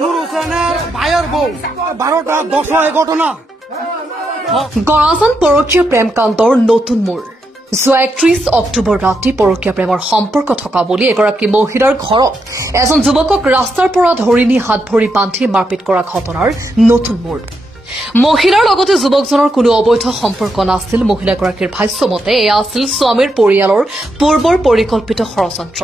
নূৰ হোসেনেৰ ভাইয়েৰ বউ 12টা 10 ঘটনা গৰাজন পৰকীয়া প্ৰেমকাণ্ডৰ নতুন মূৰ যোৱা 31 অক্টোবৰ ৰাতি পৰকীয়া প্ৰেমৰ সম্পৰ্ক থকা বুলি এগৰাকী মহিলাৰ ঘৰত এজন যুৱকক ৰাস্তাৰ পৰা ধৰি নি হাত ভৰি বান্ধি মাৰপিট কৰা ঘটনাৰ নতুন মূৰ মহিলাৰ লগতে যুৱকজনৰ কোনো অবৈধ সম্পৰ্ক নাছিল মহিলাগৰাকীৰ ভাষ্যমতে এয়া আছিল স্বামীৰ পৰিয়ালৰ পূৰ্বৰ পৰিকল্পিত ষড়যন্ত্ৰ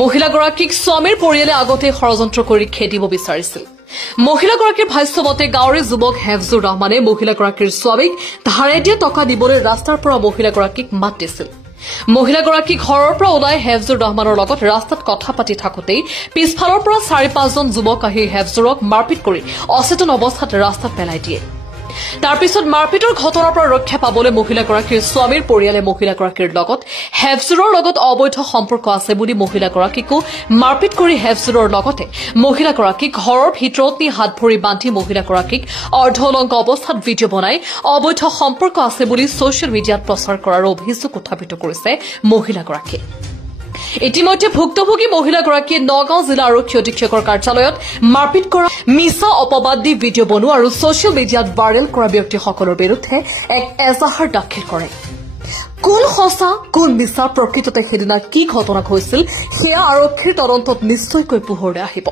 মহিলাগৰাকীক স্বামীৰ পৰিয়ালে আগতে ষড়যন্ত্ৰ কৰি খেদিব বিচাৰিছিল মহিলাগৰাকীৰ ভাষ্যমতে গাঁৱৰে যুৱক হেফজুৰ ৰহমানে মহিলাগৰাকীৰ স্বামীক ধাৰে দিয়া টকা দিবলৈ ৰাস্তাৰ পৰা মহিলাগৰাকীক মাত দিছিল মহিলাগৰাকী ঘৰৰ পৰা ওলাই হেফজুৰ ৰহমানৰ লগত ৰাস্তাত কথা পাতি থাকোতেই পিছফালৰ পৰা 4-5জন যুৱক আহি হেফজুৰক মাৰপিট কৰি অচেতন অৱস্থাত ৰাস্তাত পেলাই দিয়ে তাৰ পিছত মাৰপিটৰ ঘটনাৰ পৰা ৰক্ষা পাবলৈ মহিলাগৰাকীৰ স্বামীৰ পৰিয়ালে মহিলাগৰাকীৰ লগত হেফজুৰৰ লগত অবৈধ সম্পৰ্ক আছে বুলি মহিলাগৰাকীকো মাৰপিট কৰি হেফজুৰৰ লগতে মহিলাগৰাকীক ঘৰৰ ভিতৰত নি হাত ভৰি বান্ধি মহিলাগৰাকীক অৰ্ধলংঘ অৱস্থাত ভিডিঅ' বনাই অবৈধ সম্পৰ্ক আছে বুলি ছ'চিয়েল মিডিয়াত প্ৰচাৰ কৰাৰ অভিযোগ উত্থাপিত কৰিছে মহিলাগৰাকীয়ে ইতিমধ্যে ভুক্তভোগী মহিলাগৰাকীয়ে নগাঁও জিলা আৰক্ষী অধীক্ষকৰ কাৰ্যালয়ত মাৰপিট কৰা মিছা অপবাদ দি ভিডিঅ' বনোৱা আৰু ছ'চিয়েল মিডিয়াত ভাইৰেল কৰা ব্যক্তিসকলৰ বিৰুদ্ধে এক এজাহাৰ দাখিল কৰে কোন সঁচা কোন মিছা প্ৰকৃততে সেইদিনা কি ঘটনা হৈছিল সেয়া আৰক্ষীৰ তদন্তত নিশ্চয়কৈ পোহৰলৈ আহিব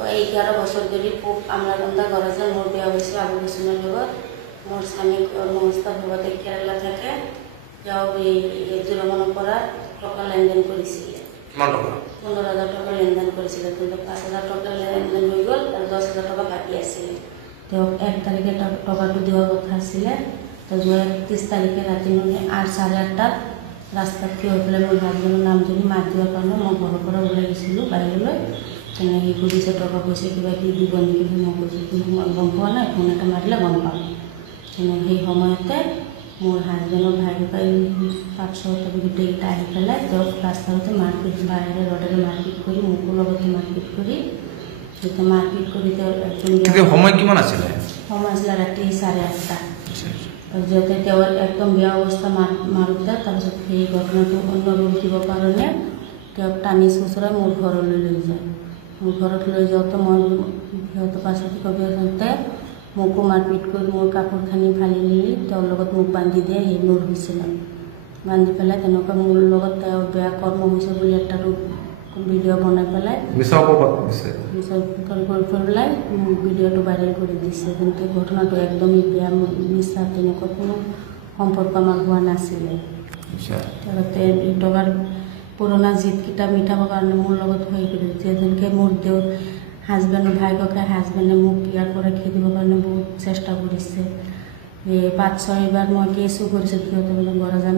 11 বছর ধরে খুব আমরা গন্ধা গরজা মোর বিয়া হয়েছে আবু হোসেনের লগত মোর স্বামী কর্মস্থল হওয়াতে কেরালা থাকে যাও এই জুলমন করার টাকা লেনদেন করেছিল 15,000 টাকা লেনদেন করেছিল কিন্তু 5,000 টাকা লেনদেন হয়ে গেল আর 10,000 টাকা বাকি আছে তো 1 তারিখে টাকাটা দেওয়ার কথা ছিল তো 31 তারিখে রাতে 8:30টা রাস্তা কি হয়েছিল মোর হাজবেন্ডের নাম জানি মার দেওয়ার কারণে মোর ঘর করে বলে গেছিল বাইরে এই পুলিশে টাকা পয়সা কিবা কি দিব নাকি মই কৈছোঁ কিন্তু মই গম পোৱা নাই ফোন এটা মাৰিলে গম পাম সেই সময়তে মোৰ হাজবেণ্ডৰ ভাই ককাই 500 গোটেইকেইটা আহি পেলাই তেওঁক ৰাস্তাতে মাৰপিট বাহিৰে ৰডেৰে মাৰপিট কৰি মোকো লগতে মাৰপিট কৰি যেতিয়া মাৰপিট কৰি তেওঁ সময় কিমান আছিলে সময় আছিলে ৰাতি 8:30টা যতে তেওঁৰ একদম বেয়া অৱস্থা মাৰোঁতে তাৰপিছত সেই ঘটনাটো অন্য ৰূপ দিবৰ কাৰণে তেওঁক টানি চুচৰাই মোৰ ঘৰলৈ লৈ যায় মোৰ ঘৰত লৈ যাওঁতে মই সিহঁতৰ পাছত কবি হওঁতে মোকো মাৰপিট কৰি মোৰ কাপোৰখানি ফালি নিলি তেওঁৰ লগত মোক বান্ধি দিয়ে সেই নূৰ হোসেনে বান্ধি পেলাই তেনেকুৱা মোৰ লগত তেওঁ বেয়া কৰ্ম হৈছে বুলি এটা ভিডিঅ' বনাই পেলাই মিছা অপবাদ দিছে মিছা কৰি পেলাই ভিডিঅ'টো ভাইৰেল কৰি দিছে কিন্তু ঘটনাটো একদমেই বেয়া মিছা তেনেকুৱা কোনো সম্পৰ্ক আমাৰ হোৱা নাছিলে লগতে টকাৰ পুৰণা জিদকেইটা মিঠাবৰ কাৰণে মোৰ লগত হৈ গ'ল যেনেকৈ মোৰ দেউৰ হাজবেণ্ডৰ ভাই ককাই হাজবেণ্ডে মোক ইয়াৰ পৰা খেদিবৰ কাৰণে বহুত চেষ্টা কৰিছে 5-6বাৰ মই কেছো কৰিছোঁ সিহঁতে মানে গৰাজান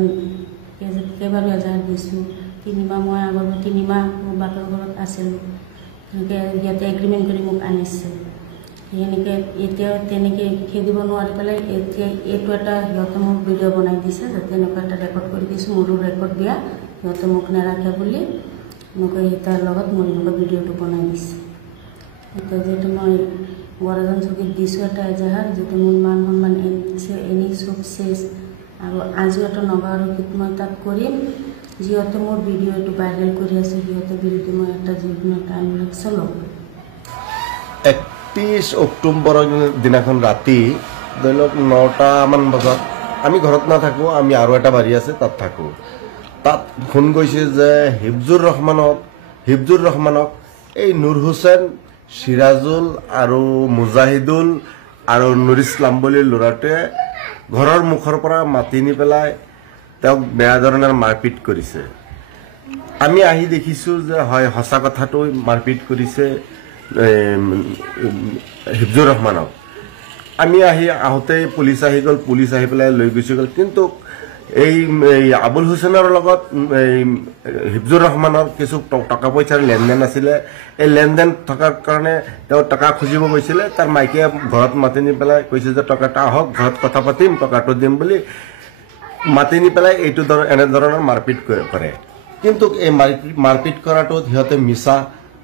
কেইবাৰো এজাহাৰ দিছোঁ 3 মাহ মই আগৰ 3 মাহ মোৰ বাপেৰ ঘৰত আছিলোঁ তেনেকৈ ইয়াতে এগ্ৰিমেণ্ট কৰি মোক আনিছে এনেকৈ এতিয়া তেনেকৈ খেদিব নোৱাৰি পেলাই এতিয়া এইটো এটা সিহঁতে মোক ভিডিঅ' বনাই দিছে যাতে এনেকুৱা এটা ৰেকৰ্ড কৰি দিছোঁ মোৰো ৰেকৰ্ড দিয়া সিহঁতে মোক নাৰাখে বুলি এনেকৈ তাৰ লগত মোৰ এনেকুৱা ভিডিঅ'টো বনাই দিছে এতিয়া যিহেতু মই গৰাজন চকীত দিছোঁ এটা এজাহাৰ যিটো মোৰ মান সন্মান এনেই চব চেছ আৰু আজিও এটা নগাঁৱত মই তাত কৰিম যিহেতু মোৰ ভিডিঅ'টো ভাইৰেল কৰি আছে সিহঁতৰ বিৰুদ্ধে মই এটা যিকোনো টাইম লাগছে ল'ম 31 অক্টোবৰৰ দিনাখন ৰাতি ধৰি লওক 9টামান বজাত আমি ঘৰত নাথাকোঁ আমি আৰু এটা বাৰী আছে তাত থাকোঁ তাত ফোন কৰিছে যে হিফজুৰ ৰহমানক এই নূৰ হোসেন সিৰাজুল আৰু মুজাহিদুল আৰু নুৰ ইছলাম বুলি ল'ৰাটোৱে ঘৰৰ মুখৰ পৰা মাতি নি পেলাই তেওঁক বেয়া ধৰণৰ মাৰপিট কৰিছে আমি আহি দেখিছোঁ যে হয় সঁচা কথাটো মাৰপিট কৰিছে হিফজুৰ ৰহমানক আমি আহোঁতে পুলিচ আহি গ'ল পুলিচ আহি পেলাই লৈ গুচি গ'ল কিন্তু এই আবুল হোসেনৰ লগত হিফজুৰ ৰহমানৰ কিছু টকা পইচাৰ লেনদেন আছিলে এই লেনদেন থকাৰ কাৰণে তেওঁ টকা খুজিব গৈছিলে তাৰ মাইকীয়ে ঘৰত মাতি নি পেলাই কৈছে যে টকাটা আহক ঘৰত কথা পাতিম টকাটো দিম বুলি মাতি নি পেলাই এইটো এনেধৰণৰ মাৰপিট কৰে কিন্তু এই মাৰপিট কৰাটো সিহঁতে মিছা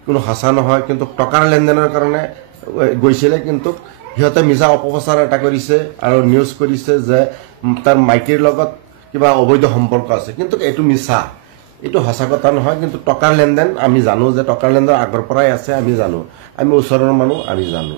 কোনো সঁচা নহয় কিন্তু টকাৰ লেনদেনৰ কাৰণে গৈছিলে কিন্তু সিহঁতে মিছা অপপ্ৰচাৰ এটা কৰিছে আৰু নিউজ কৰিছে যে তাৰ মাইকীৰ লগত কিবা অবৈধ সম্পৰ্ক আছে কিন্তু এইটো মিছা এইটো সঁচা কথা নহয় কিন্তু টকাৰ লেনদেন আমি জানো যে টকাৰ লেনদেন আগৰ পৰাই আছে আমি জানো আমি ওচৰৰ মানুহ আমি জানো